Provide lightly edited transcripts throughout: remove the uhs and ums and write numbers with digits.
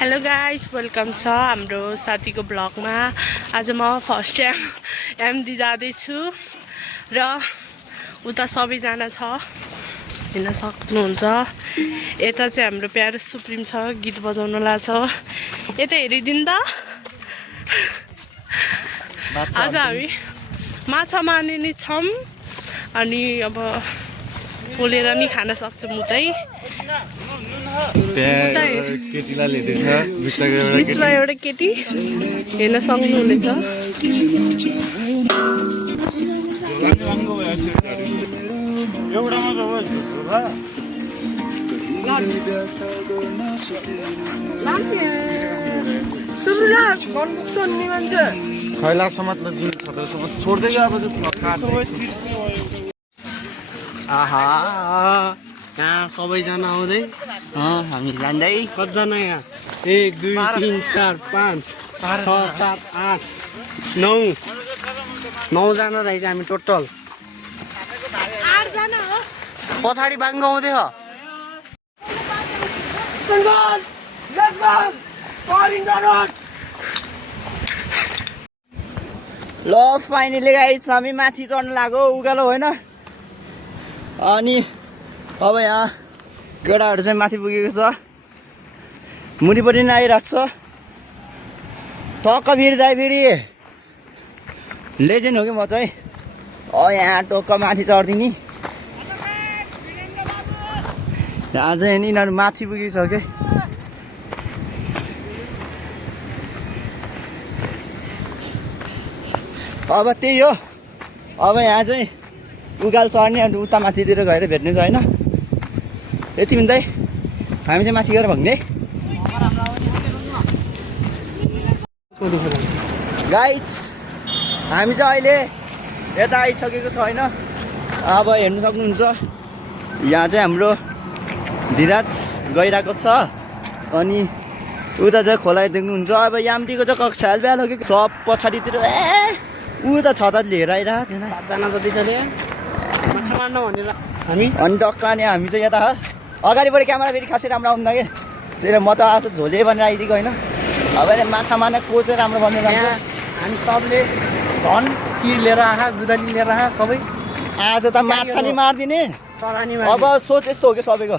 Hello guys welcome छ हाम्रो साथीको ब्लगमा। आज म फर्स्ट टाइम एमडी जाँदैछु र उता सबैजना छ हेर्न सक्नुहुन्छ। यता चाहिँ हाम्रो प्यारो सुप्रिम छ, गीत बजाउनला छ। यता हेरिदिनु त। आज हामी माछा मार्ने नि छौँ अनि अब पोलेर नि खान सक्छौँ। उतै बिचमा एउटा केटी हेर्न सक्नुहुनेछ। खैलासम्म त जिन छत्रसम्म छोड्दै गयो। आहा यहाँ सबैजना आउँदै हामी जाँदै कतिजना यहाँ 1 2 3 4 5 6 7 8 9 9जना रहेछ हामी टोटल। 8 जना हो। पछाडि बाङ्गो आउँदै हो। ल फाइनली गाइस हामी माथि चढ्न लाग्यो, उकालो होइन। अनि अब यहाँ केटाहरू चाहिँ माथि पुगेको छ, मुनिपट्टि नै आइरहेको छ। टक्क फेरि जाए फेरि लेजेन्ड हो कि म चाहिँ। यहाँ टक्क माथि चढ्दिने। यहाँ चाहिँ यिनीहरू माथि पुगिसक्यो। अब त्यही हो, अब यहाँ चाहिँ उकाल चढ्ने अन्त उता माथितिर गएर भेट्ने छ होइन। यति भन्दै हामी चाहिँ माथि गएर भग्ने। गाइस हामी चाहिँ अहिले यता आइसकेको छ होइन। अब हेर्नु सक्नुहुन्छ यहाँ चाहिँ हाम्रो धिराज गइरहेको छ। अनि उता चाहिँ खोला देख्नुहुन्छ। अब यामटीको चाहिँ कक्षाल बिहान हो कि सब पछाडितिर ऊ त छता लिएर आइरहेको थिएन। 7 जना जति छ त्यहाँ माछा मार्न भनेर हामी। अनि टक्क अनि हामी चाहिँ यता अगाडिबाट क्यामेरा फेरि खासै राम्रो आउँदैन कि त्यही म त आज झोले भनेर आइदिएको होइन। अब माछा मार्ने को चाहिँ राम्रो भन्ने जान्छ। हामी सबले धन किर लिएर आँखा गुदाली लिएर आँखा सबै आज त माछा नि मारिदिने। चरानी अब सोच यस्तो हो कि सबैको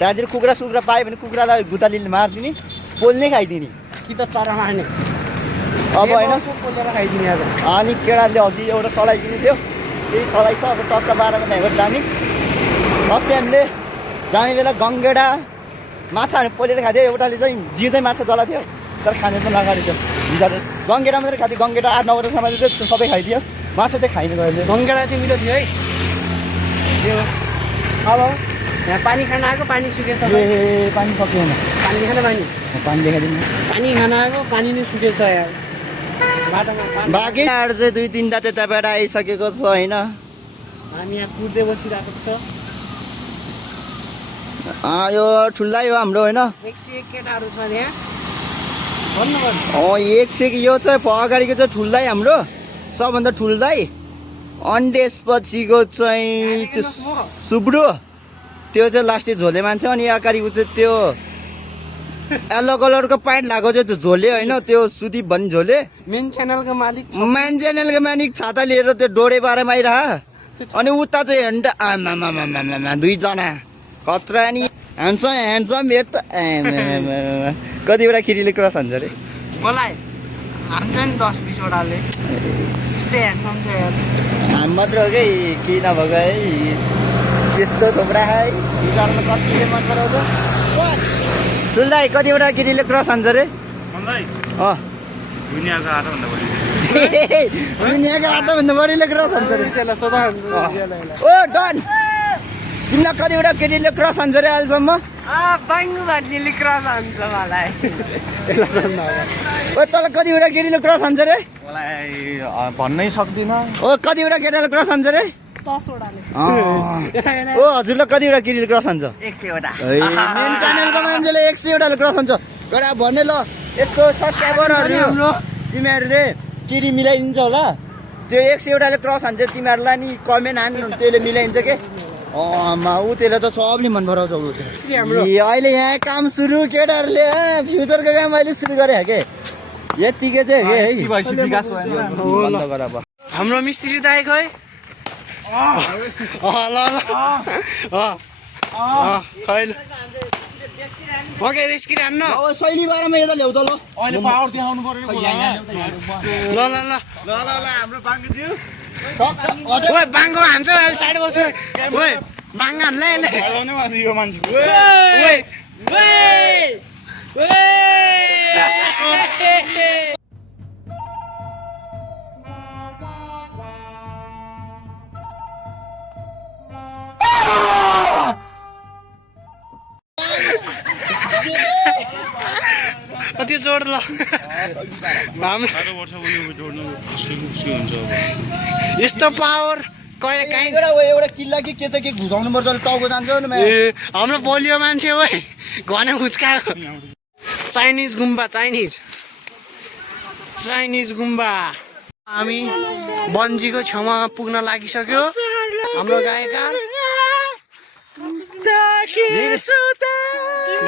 त्यहाँतिर कुखुरा सुक्रा पायो भने कुखुरालाई गुदालीले मारिदिने, पोल्ने खाइदिने कि त चरा मार्ने अब होइन। पोलेर खाइदिने आज। अनि केटाले अघि एउटा सलाई दिनु थियो, त्यही सलाई छ। अब टक्क 12 गते जाने। अस्ति हामीले जाने बेला गङ्गेडा माछाहरू पोलेर खाथ्यो। एउटाले चाहिँ जिउँदै माछा जलाएको थियो तर खाने त नगरेको थियो। हिजो गङ्गेडा मात्रै खाथ्यो। गङ्गेडा 8 9 वर्षसम्म चाहिँ सबै खाइदियो, माछा चाहिँ खाइनु गयो। गङ्गेडा चाहिँ मिलो थियो है। त्यो अब यहाँ पानी खान आएको, पानी सुकेछ। ए पानी सकिएन। पानी खान पानी देखाइदिनु। पानी खान आएको, पानी नै सुकेछ यार बाटोमा। बाँकी चाहिँ 2 3टा त्यताबाट आइसकेको छ होइन। हामी यहाँ कुद्दै बसिरहेको छ। यो ठुलै हो हाम्रो होइन। 101 केटाहरू छ त्यहाँ भन्नु। 100 यो चाहिँ अगाडिको चाहिँ ठुल्दै हाम्रो सबभन्दा ठुल्दै। अनि त्यसपछिको चाहिँ त्यो सुब्रो, त्यो चाहिँ लास्टै झोले मान्छे। अनि अगाडिको चाहिँ त्यो येल्लो कलरको प्यान्ट लगाएको चाहिँ त्यो झोले होइन, त्यो सुदीप भन्ने झोले। मेन च्यानलको मालिक मेन च्यानलको मालिक छाता लिएर त्यो डोरे बारेमा आइरह। अनि उता चाहिँ हेर्नु आमा 2 जना खतरा नि ह्यान्डसम हेर त। कतिवटा केटीले क्रस हान्छ अरे मलाई हान्छ नि 10-20 वटाले। यस्तै ह्यान्डसम छ यार। हाम मात्र हो कि केही नभएको है त्यस्तो थोप्रा है। विचारमा कतिले मन पराउँछ। ठुल्दै कतिवटा केटीले क्रस हान्छ अरे। दुनियाँको आधाभन्दा बढीले क्रस हान्छ अरे। ओ डन तिमीलाई कतिवटा केटीले क्रस हान्छ अरे अहिलेसम्म? बाङ्गु भन्नेले क्रस हान्छ मलाई। ओ तँलाई कतिवटा केटीले क्रस हान्छ अरे? मलाई भन्नै सक्दिनँ। ओ कतिवटा केटाले क्रस हान्छ अरे? 10 वटाले। ओ हजुरलाई कतिवटा केटीले क्रस हान्छ? 100 वटा। मेन च्यानलको मान्छेले 100 वटाले क्रस हान्छ। गरा भन्ने ल यसको सब्सक्राइबरहरू तिमीहरूले केटी मिलाइदिन्छ होला। त्यो 100 वटाले क्रस हान्छ तिमीहरूलाई नि कमेन्ट हान्नु, त्यसले मिलाइदिन्छ के। आमा ऊ त्यसले त सबले मन पराउँछ ऊ अहिले यहाँ काम सुरु केटाहरूले फ्युचरको काम अहिले सुरु गरे के यतिकै चाहिँ है बन्द गर अब हाम्रो मिस्त्री दाइ खै ल खै ओके निस्किर हान्न अब शैली बारेमा यता ल्याउ त ल अहिले पावर देखाउनु पर्यो ल हाम्रो बाङ्गेज्यू ओए बाङ्गो हान्छ अहिले साइड बस्छ ओए बाङ्गा हान्ला यसले यो मान्छे त्यो जोड ल यस्तो पावर कहिले काहीँ एउटा किल्ला कि के त के घुसाउनु पर्छ टाउको जान्छ नि ए हाम्रो बलियो मान्छे ओए घने उच्काएको चाइनिज गुम्बा हामी बन्जीको छेउमा पुग्न लागिसक्यो हाम्रो गायकका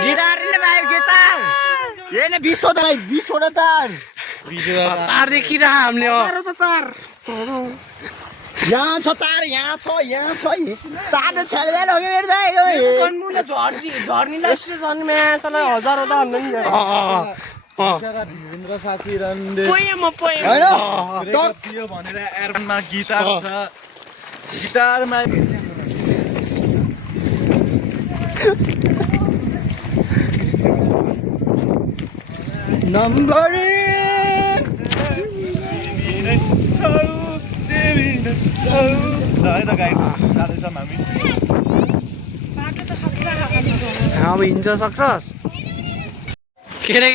गिटारले भाइ गिटार हेर्न 20 वटा तार तार देखिरह हामीले यहाँ छ तार यहाँ छ तार त छेल्दैन हो कि मेरो दाइ झर्नीलाई हजार हुँदा भिरेन्द्र साथी रन्डे होइन थियो भनेर एयरमा गिटार छ गिटारमा नम्बर अब हिँड्छ सक्छस् के रे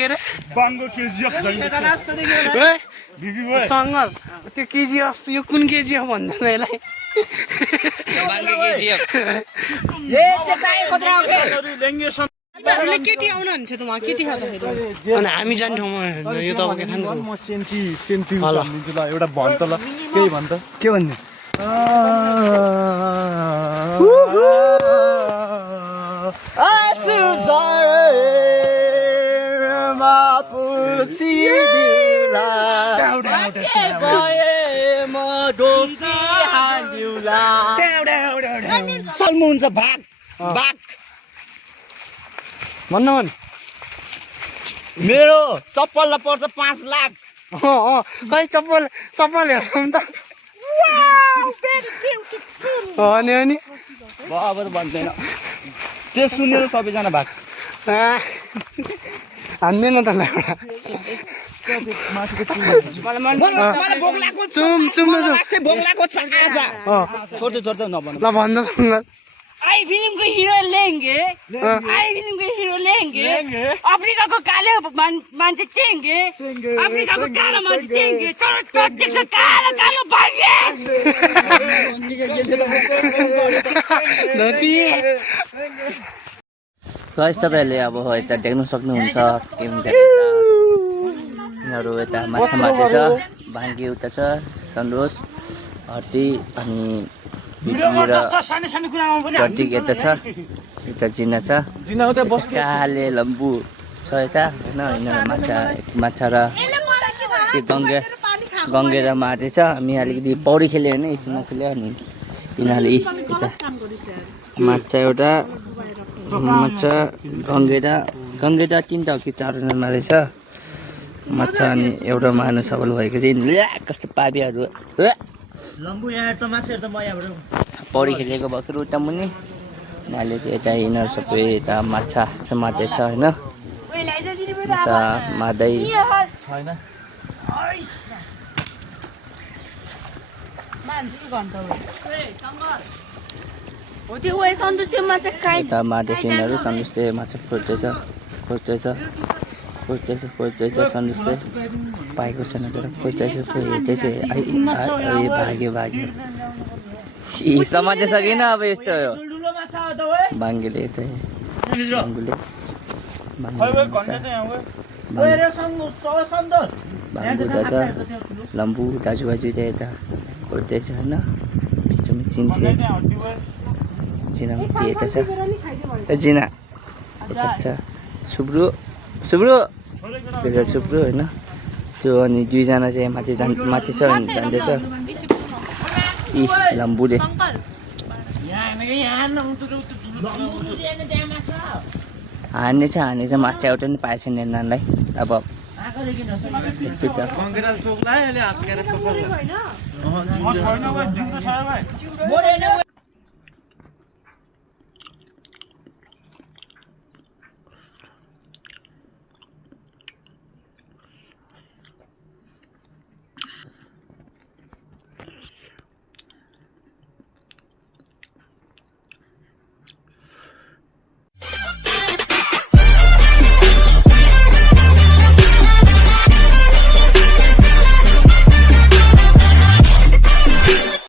सङ्गल त्यो केजिएफ यो कुन केजिएफ भन्दैन यसलाई केटी आउनु हुन्थ्यो त उहाँ केटी खाँदाखेरि अनि हामी जाने ठाउँमा यो तपाईँको थाहा म सेन्टी भनिदिन्छु ल एउटा भन् त ल केही भन् त के भन्ने सल्मु हुन्छ भाग भन्न मेरो चप्पललाई पर्छ 5 लाख खै चप्पल हेरौँ त अनि अब त भन्दैन त्यो सुनेर सबैजना भाग हान्दैन त छोड्दै नभन्नु ल भन्दा आई फिल्म को हीरो लेंगे अफ्रीका को काले मान्छे टेंगे अफ्रीका को काला मान्छे टेंगे तर प्रत्यक्ष काला भाग्य गाइस तपाईहरुले अब यता देख्न सक्नुहुन्छ टिम यिनीहरू यता माछा मार्दैछ भाङ्गे उता छ सन्दोष हर्ती अनि प्रतीक यता छ यता जिना छ काले लम्बु छ यता होइन माछा र त्यो गङ्गेर मार्दैछ हामी अलिकति पौडी खेल्यो भने एकछिन नखेल्यो अनि यिनीहरूले यता माछा एउटा माछा गङ्गेटा 3टा हो कि 4वटा मारेछ माछा अनि एउटा मार्नु सफल भएको चाहिँ कस्तो पाबियाहरू लम्बु यहाँ त माछाहरु त म यहाँबाट पौडी खेलेको भर्खर उता मुनि यिनीहरूले चाहिँ यता यिनीहरू सबै यता माछा मार्दैछ होइन माछा मार्दै छैन यता मार्दैछ यिनीहरू सन्तोषले माछा खोज्दैछ सन्तोषले पाएको छैन तर खोज्दैछ हेर्दैछ भाग्यो समात्न सकेन अब यस्तो हो बाङ्गेले लम्बु दाजुभाइ दुइटा यता खोज्दैछ होइन बिचमा चिन्से जिना माथि यता छ ए जिना यता छ सुब्रु सुब्रु त्यो छ सुब्रु होइन त्यो अनि दुईजना चाहिँ माथि छ अनि जाँदैछ यी लम्बुले हान्ने छ माछा एउटा नि पाएछ नि नानलाई अब यस्तो छ कङ्क्रिट चोक लायो अहिले हात गरेर पक्का